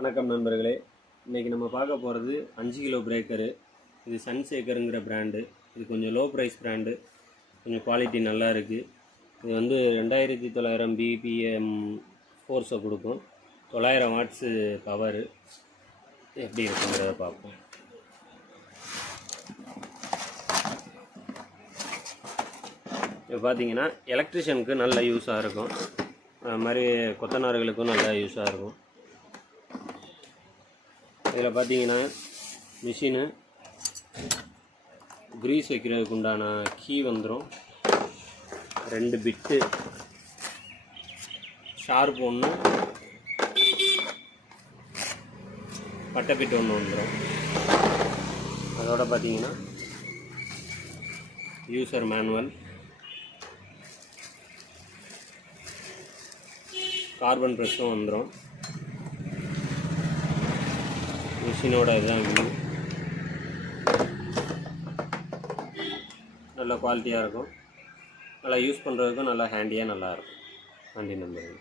வணக்கம் நண்பர்களே, இன்றைக்கி நம்ம பார்க்க போகிறது 5 கிலோ பிரேக்கரு. இது சன்சேகருங்கிற பிராண்டு. இது கொஞ்சம் லோ ப்ரைஸ் பிராண்டு, கொஞ்சம் குவாலிட்டி நல்லா இருக்குது. இது வந்து 2900 பிபிஎம் ஃபோர்ஸை கொடுக்கும். 900 வாட்ஸு பவரு. எப்படி இருக்குங்கிறத பார்ப்போம். இப்போ பார்த்தீங்கன்னா எலக்ட்ரிஷியனுக்கு நல்ல யூஸாக இருக்கும், அது மாதிரி கொத்தனார்களுக்கும் நல்ல யூஸாக இருக்கும். இதில் பார்த்தீங்கன்னா மிஷினு, க்ரீஸ் வைக்கிறதுக்கு உண்டான கீ வந்துடும், 2 பிட்டு, ஷார்ப் ஒன்று, பட்டை பிட்டு ஒன்று வந்துடும். அதோட பார்த்தீங்கன்னா யூசர் மேனுவல், கார்பன் ப்ரெஷ்ஷும் வந்துடும். மிஷினோட இதுதான் வியூ. நல்ல குவாலிட்டியாக இருக்கும், நல்லா யூஸ் பண்ணுறதுக்கும் நல்லா ஹேண்டியாக நல்லாயிருக்கும். நன்றி நண்பர்களே.